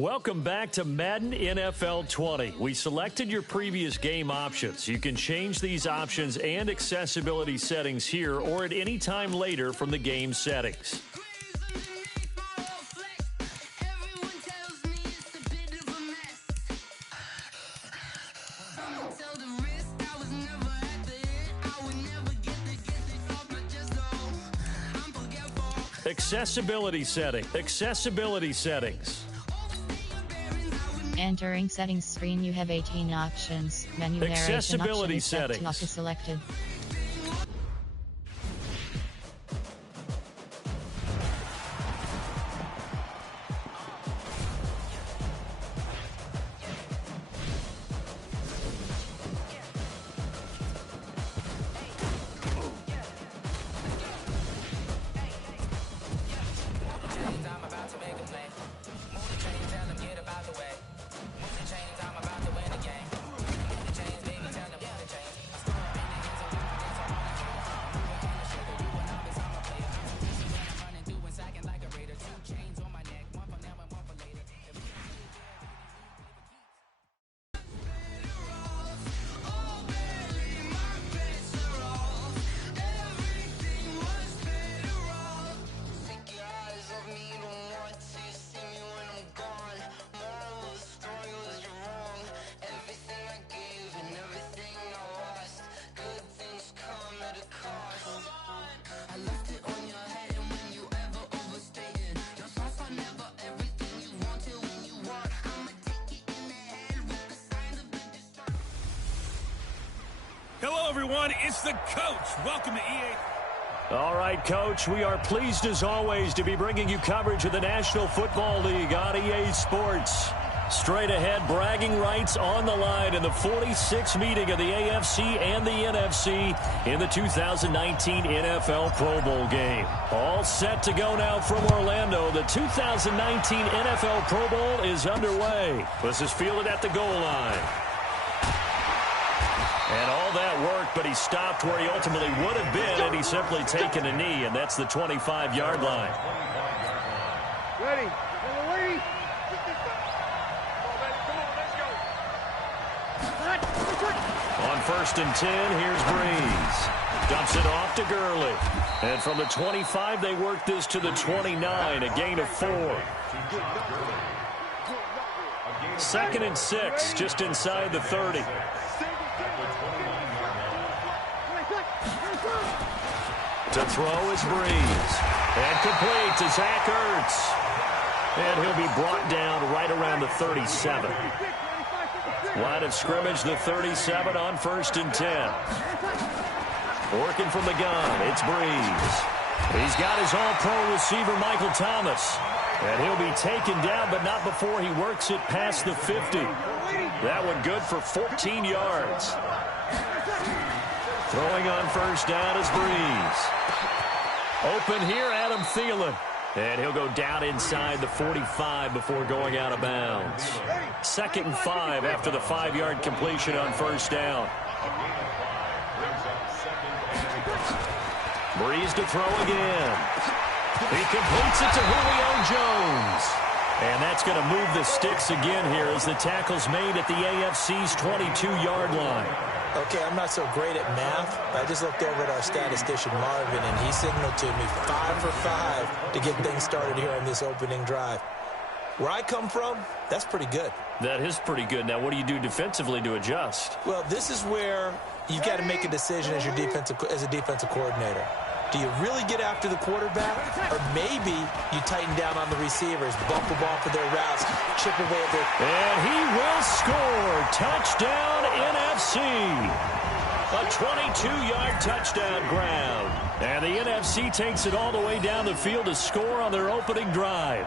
Welcome back to Madden NFL 20. We selected your previous game options. You can change these options and accessibility settings here or at any time later from the game settings. Accessibility settings. Entering settings screen, you have 18 options. Menu narration Accessibility option settings. Not selected. Hello, everyone. It's the coach. Welcome to EA. All right, Coach, we are pleased as always to be bringing you coverage of the National Football League on EA Sports. Straight ahead, bragging rights on the line in the 46th meeting of the AFC and the NFC in the 2019 NFL Pro Bowl game. All set to go now from Orlando. The 2019 NFL Pro Bowl is underway. This is fielded at the goal line. And all that work, but he stopped where he ultimately would have been had he simply taken a knee, and that's the 25-yard line. Ready. On 1st and 10, here's Breeze. Dumps it off to Gurley. And from the 25, they work this to the 29, a gain of 4. 2nd and 6, just inside the 30. To throw is Breeze. And complete to Zach Ertz. And he'll be brought down right around the 37. Line of scrimmage, the 37 on 1st and 10. Working from the gun, it's Breeze. He's got his all-pro receiver, Michael Thomas. And he'll be taken down, but not before he works it past the 50. That one good for 14 yards. Throwing on 1st down is Breeze. Open here, Adam Thielen. And he'll go down inside the 45 before going out of bounds. 2nd and 5 after the 5-yard completion on 1st down. Breeze to throw again. He completes it to Julio Jones. And that's going to move the sticks again here as the tackle's made at the AFC's 22-yard line. Okay, I'm not so great at math, but I just looked over at our statistician, Marvin, and he signaled to me 5 for 5 to get things started here on this opening drive. Where I come from, that's pretty good. That is pretty good. Now, what do you do defensively to adjust? Well, this is where you've got to make a decision as a defensive coordinator. Do you really get after the quarterback? Or maybe you tighten down on the receivers, bump the ball for their routes, chip away at their... And he will score. Touchdown, NFC. A 22-yard touchdown grab. And the NFC takes it all the way down the field to score on their opening drive.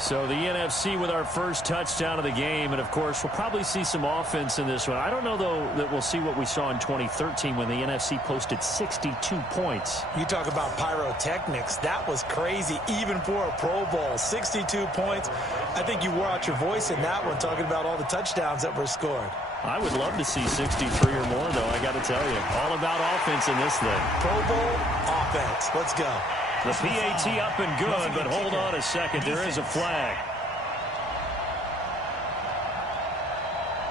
So the NFC with our first touchdown of the game. And, of course, we'll probably see some offense in this one. I don't know, though, that we'll see what we saw in 2013 when the NFC posted 62 points. You talk about pyrotechnics. That was crazy, even for a Pro Bowl. 62 points. I think you wore out your voice in that one, talking about all the touchdowns that were scored. I would love to see 63 or more, though, I got to tell you. All about offense in this thing. Pro Bowl offense. Let's go. The PAT up and good, but hold on a second. There is a flag.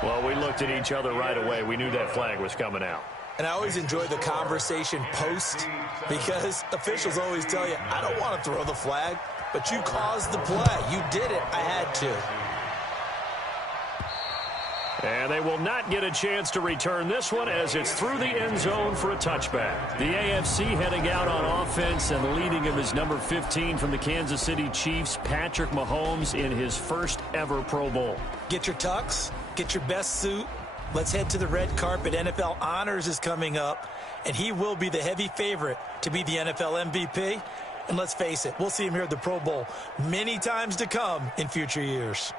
Well, we looked at each other right away. We knew that flag was coming out. And I always enjoy the conversation post because officials always tell you, I don't want to throw the flag, but you caused the play. You did it. I had to. And they will not get a chance to return this one as it's through the end zone for a touchback. The AFC heading out on offense, and leading him is number 15 from the Kansas City Chiefs, Patrick Mahomes, in his first ever Pro Bowl. Get your tux, get your best suit. Let's head to the red carpet. NFL Honors is coming up, and he will be the heavy favorite to be the NFL MVP. And let's face it, we'll see him here at the Pro Bowl many times to come in future years.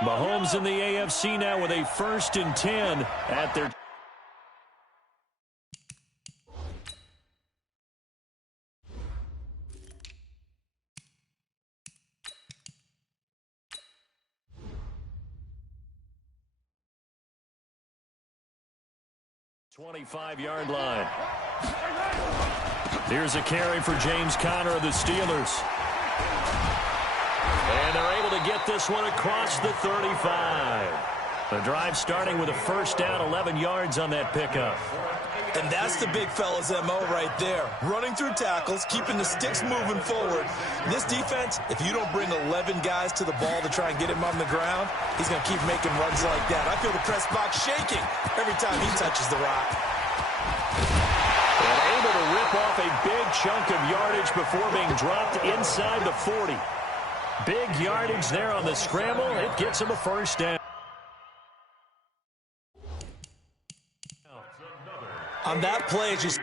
Mahomes in the AFC now with a 1st and 10 at their... ...25-yard line. Here's a carry for James Conner of the Steelers. And they're able to get this one across the 35. The drive starting with a 1st down, 11 yards on that pickup. And that's the big fella's MO right there. Running through tackles, keeping the sticks moving forward. This defense, if you don't bring 11 guys to the ball to try and get him on the ground, he's going to keep making runs like that. I feel the press box shaking every time he touches the rock. And able to rip off a big chunk of yardage before being dropped inside the 40. Big yardage there on the scramble. It gets him a 1st down. On that play, just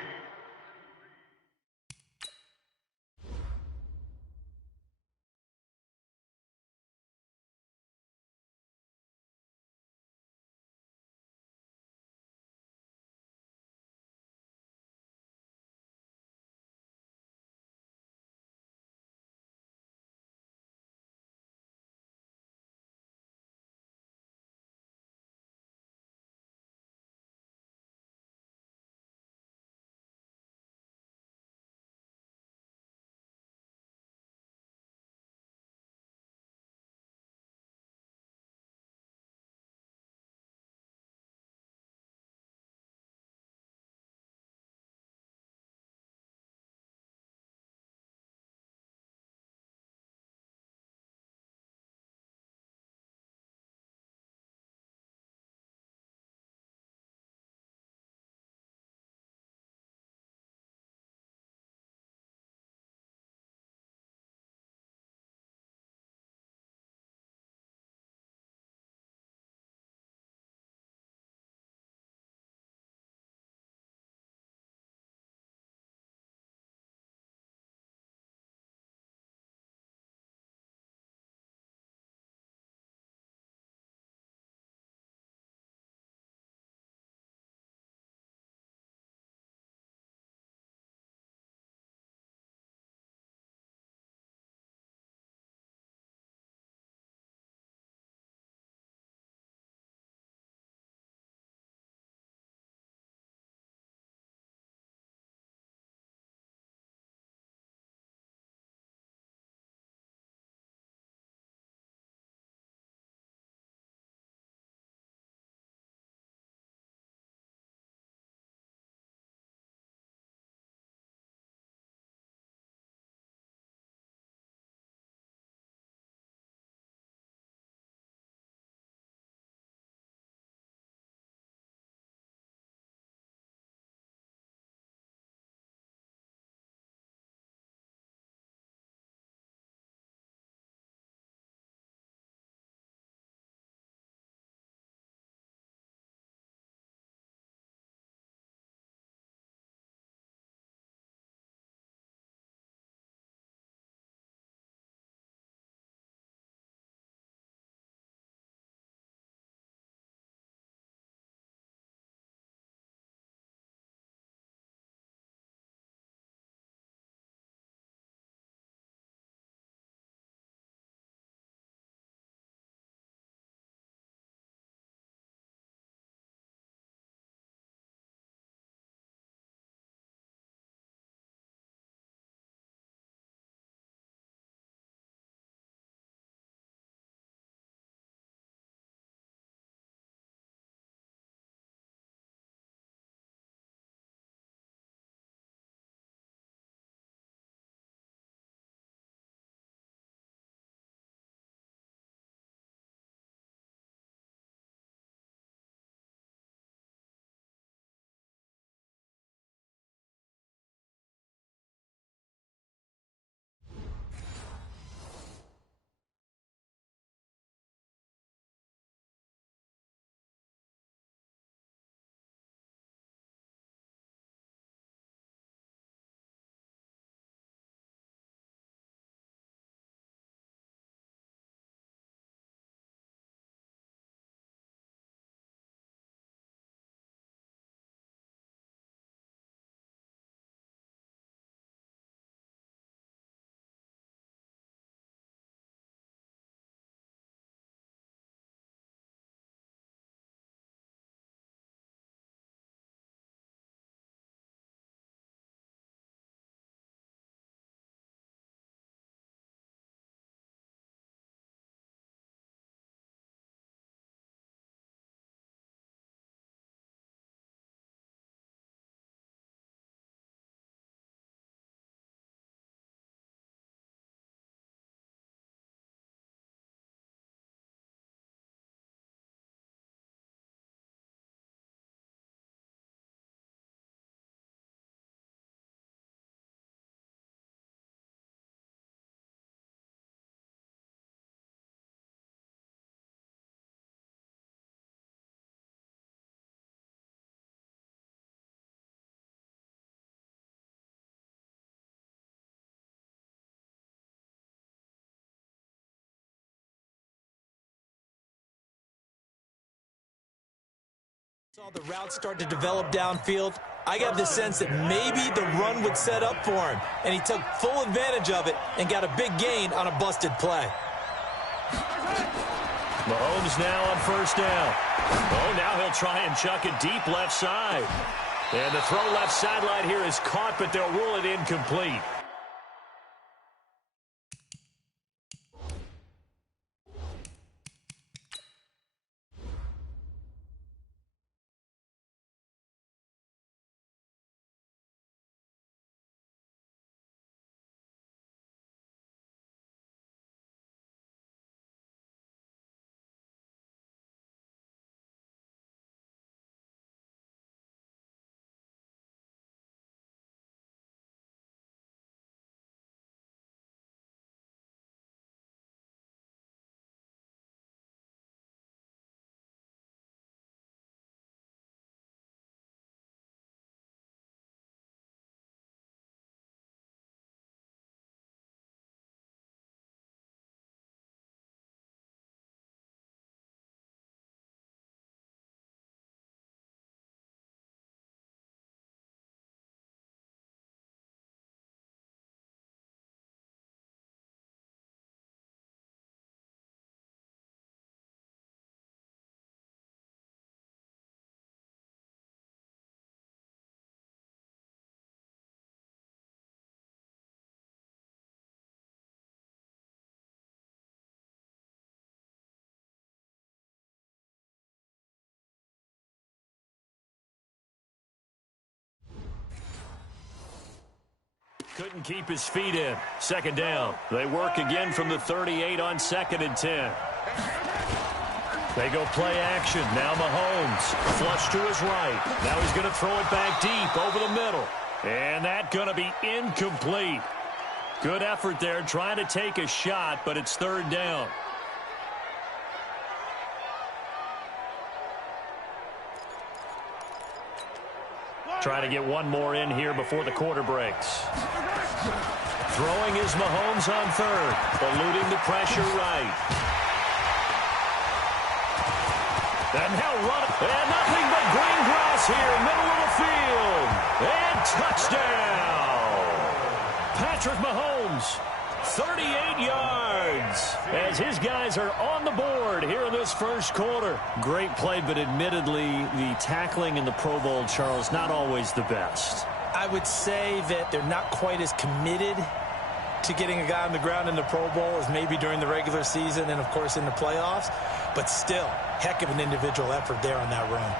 Saw the route start to develop downfield. I got the sense that maybe the run would set up for him, and he took full advantage of it and got a big gain on a busted play. Mahomes now on first down. Oh, now he'll try and chuck it deep left side. And the throw left sideline here is caught, but they'll rule it incomplete. Couldn't keep his feet in. Second down. They work again from the 38 on 2nd and 10. They go play action. Now Mahomes. Flush to his right. Now he's going to throw it back deep over the middle. And that's going to be incomplete. Good effort there trying to take a shot, but it's 3rd down. Trying to get one more in here before the quarter breaks. Throwing is Mahomes on 3rd. Eluding the pressure right. And now run. And nothing but green grass here, middle of the field. And touchdown. Patrick Mahomes, 38 yards, as his guys are on the board here in this first quarter. Great play, but admittedly, the tackling in the Pro Bowl, Charles, not always the best. I would say that they're not quite as committed to getting a guy on the ground in the Pro Bowl as maybe during the regular season and, of course, in the playoffs. But still, heck of an individual effort there on that run.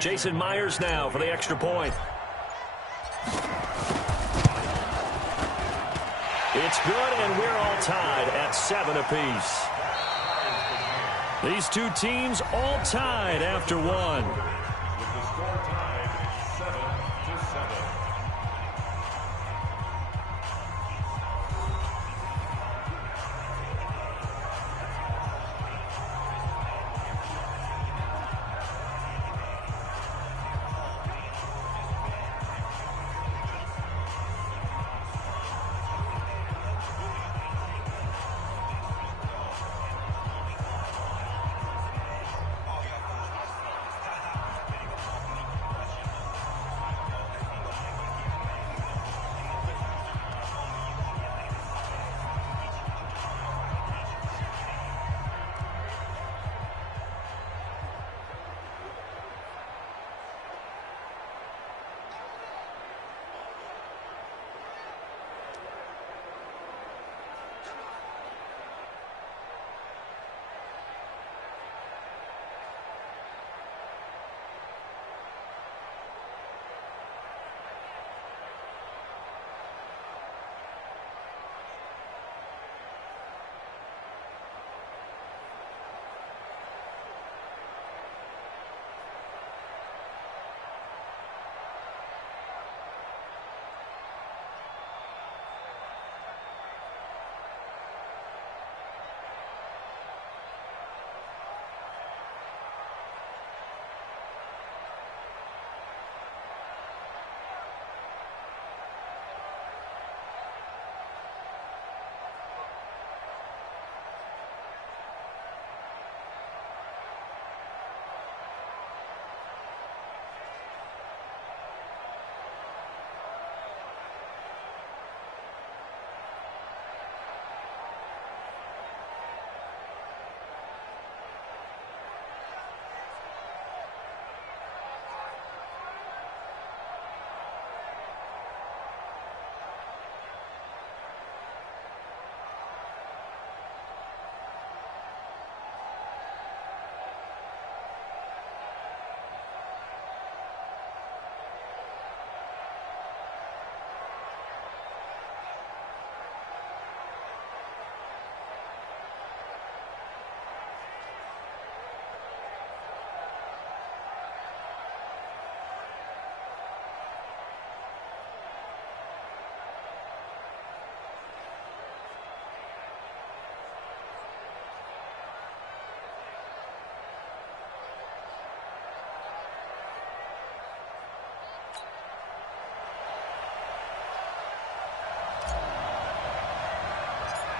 Jason Myers now for the extra point. It's good, and we're all tied at 7 apiece. These two teams all tied after one. With the score tied 7-7.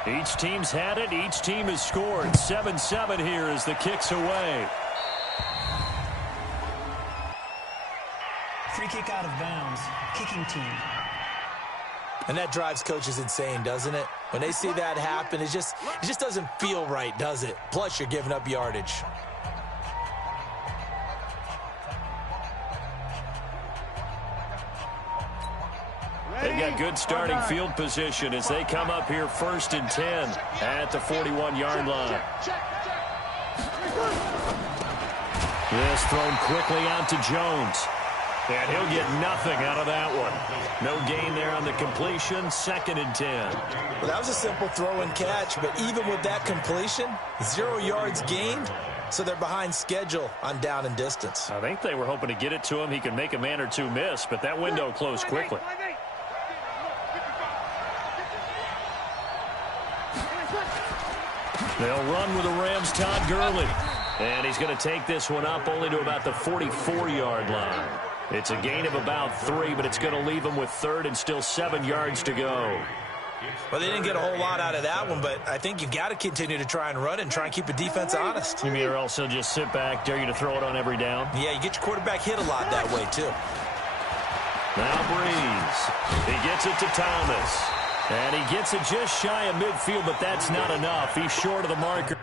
Each team's had it. Each team has scored. 7-7 here as the kick's away. Free kick out of bounds. Kicking team. And that drives coaches insane, doesn't it? When they see that happen, it just doesn't feel right, does it? Plus, you're giving up yardage. They've got good starting field position as they come up here 1st and 10 at the 41-yard line. This thrown quickly out to Jones. And he'll get nothing out of that one. No gain there on the completion. 2nd and 10. Well, that was a simple throw and catch, but even with that completion, 0 yards gained, so they're behind schedule on down and distance. I think they were hoping to get it to him. He could make a man or two miss, but that window closed quickly. They'll run with the Rams' Todd Gurley. And he's going to take this one up only to about the 44-yard line. It's a gain of about 3, but it's going to leave him with 3rd and still 7 yards to go. Well, they didn't get a whole lot out of that one, but I think you've got to continue to try and run and try and keep the defense honest. You mean or else he'll just sit back, dare you to throw it on every down? Yeah, you get your quarterback hit a lot that way, too. Now Breeze. He gets it to Thomas. And he gets it just shy of midfield, but that's not enough. He's short of the marker.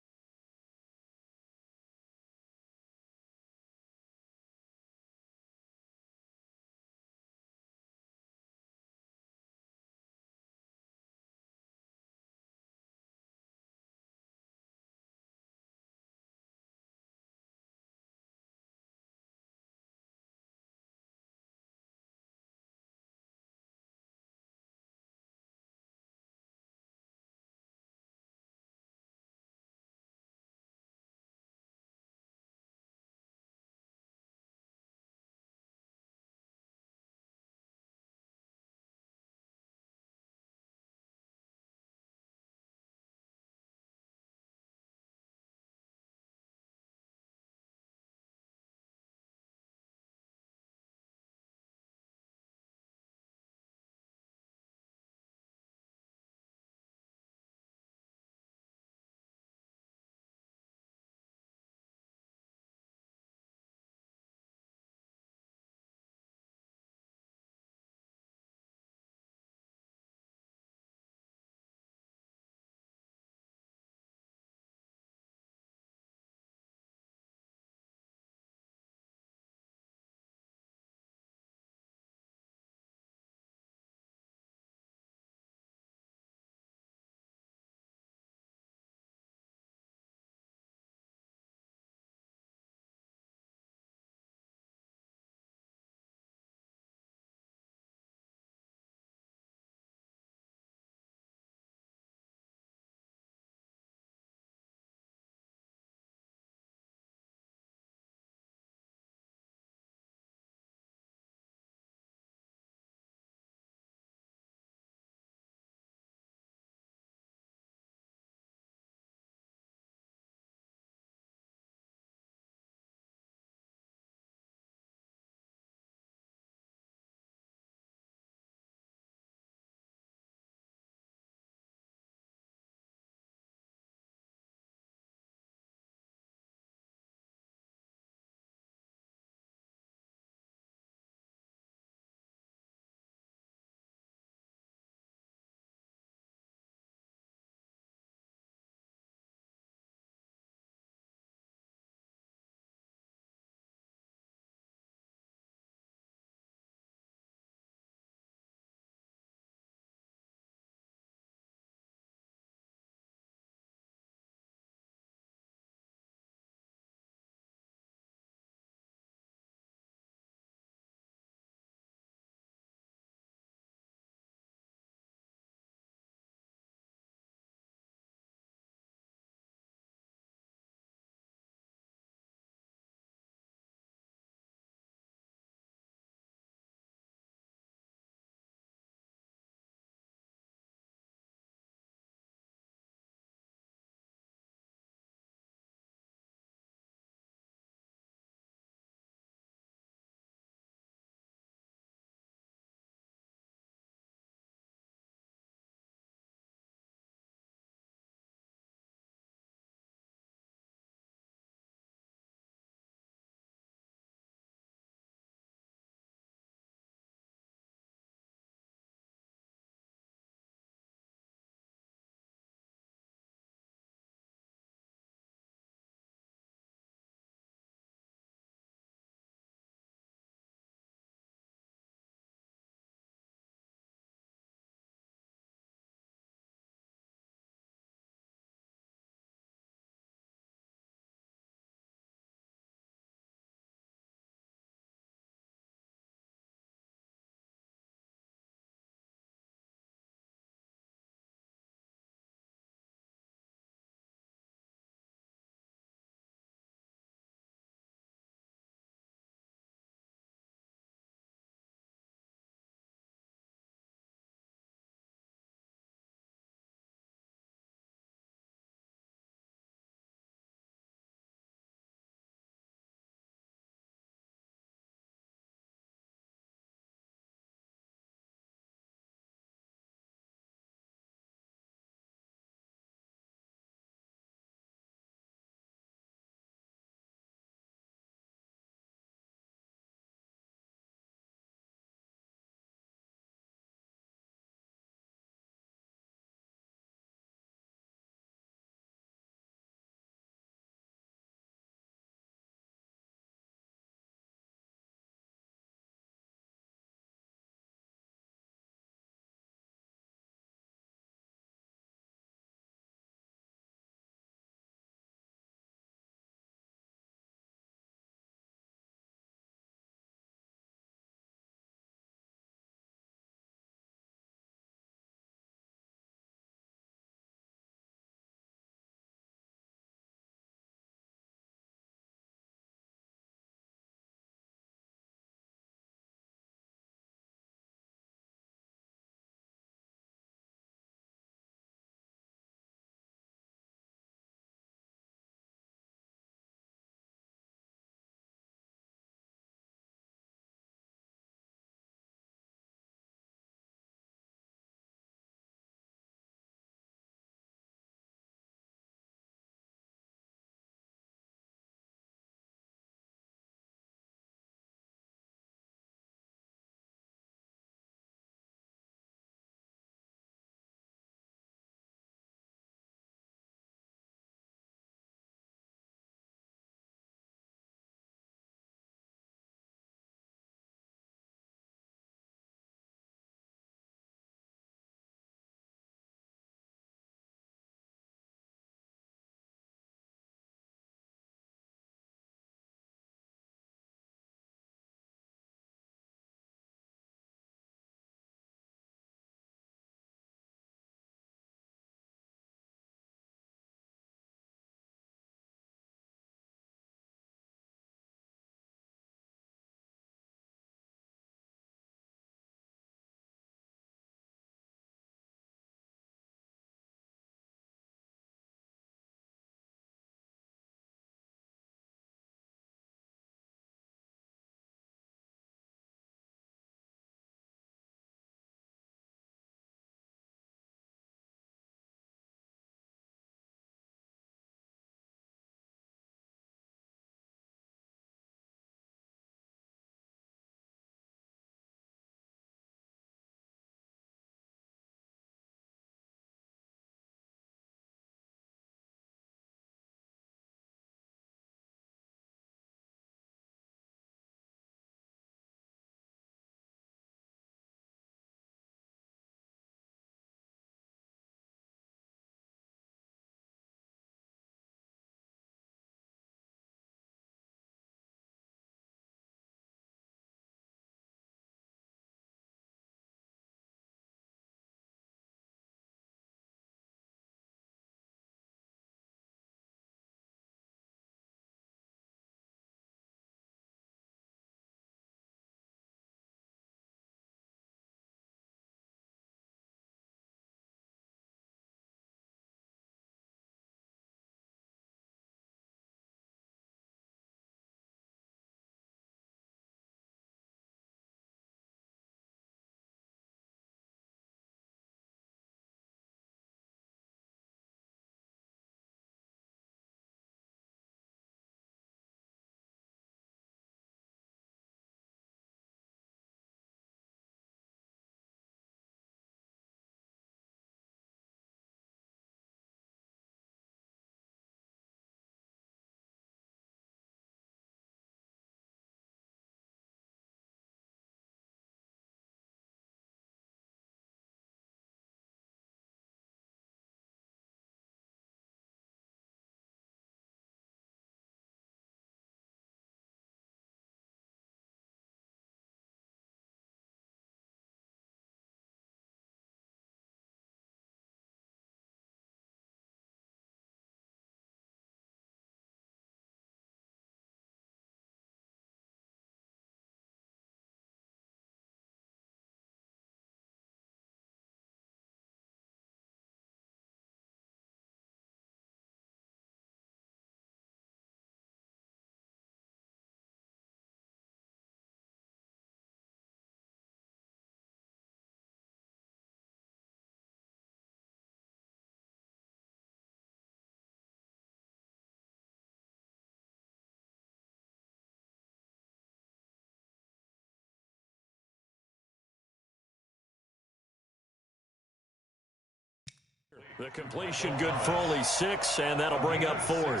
The completion good for only 6, and that'll bring up 4th.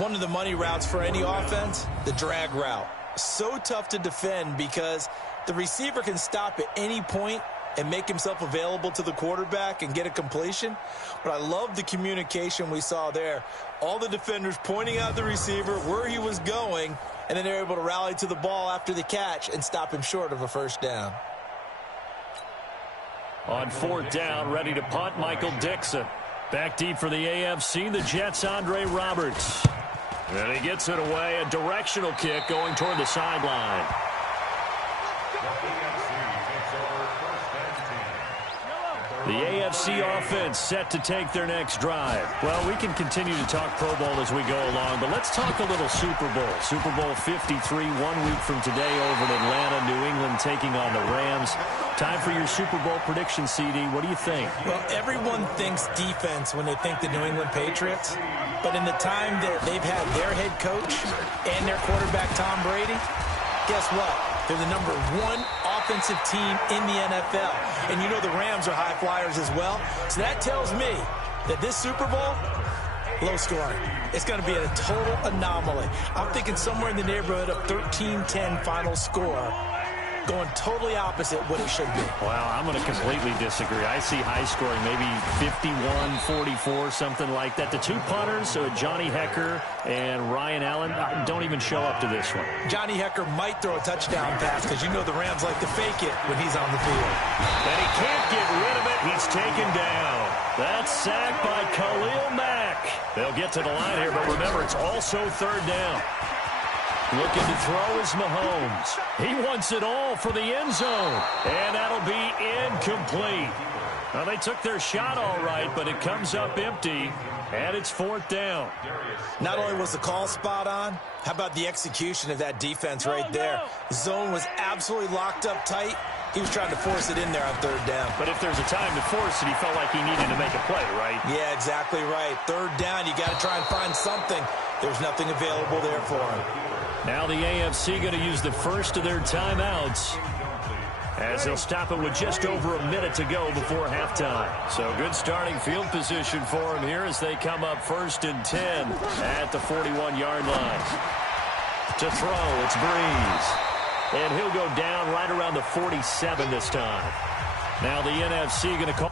One of the money routes for any offense, the drag route. So tough to defend because the receiver can stop at any point and make himself available to the quarterback and get a completion. But I love the communication we saw there. All the defenders pointing out the receiver, where he was going, and then they're able to rally to the ball after the catch and stop him short of a first down. On 4th down, ready to punt, Michael Dixon. Back deep for the AFC, the Jets' Andre Roberts. And he gets it away, a directional kick going toward the sideline. The AFC offense set to take their next drive. Well, we can continue to talk Pro Bowl as we go along, but let's talk a little Super Bowl. Super Bowl 53, 1 week from today over in Atlanta, New England taking on the Rams. Time for your Super Bowl prediction, CD. What do you think? Well, everyone thinks defense when they think the New England Patriots, but in the time that they've had their head coach and their quarterback, Tom Brady, guess what? They're the number 1 offensive team in the NFL. And you know the Rams are high flyers as well. So that tells me that this Super Bowl, low scoring. It's going to be a total anomaly. I'm thinking somewhere in the neighborhood of 13-10 final score, going totally opposite what it should be. Well, I'm going to completely disagree. I see high scoring, maybe 51-44, something like that. The 2 punters, so Johnny Hecker and Ryan Allen, don't even show up to this one. Johnny Hecker might throw a touchdown pass because you know the Rams like to fake it when he's on the field. And he can't get rid of it. He's taken down. That's sacked by Khalil Mack. They'll get to the line here, but remember, it's also 3rd down. Looking to throw is Mahomes. He wants it all for the end zone. And that'll be incomplete. Well, they took their shot all right, but it comes up empty, and it's 4th down. Not only was the call spot on, how about the execution of that defense right there? The zone was absolutely locked up tight. He was trying to force it in there on 3rd down. But if there's a time to force it, he felt like he needed to make a play, right? Yeah, exactly right. 3rd down, you got to try and find something. There's nothing available there for him. Now the AFC going to use the first of their timeouts as they'll stop it with just over a minute to go before halftime. So good starting field position for him here as they come up 1st and 10 at the 41-yard line. To throw, it's Breeze. And he'll go down right around the 47 this time. Now the NFC going to call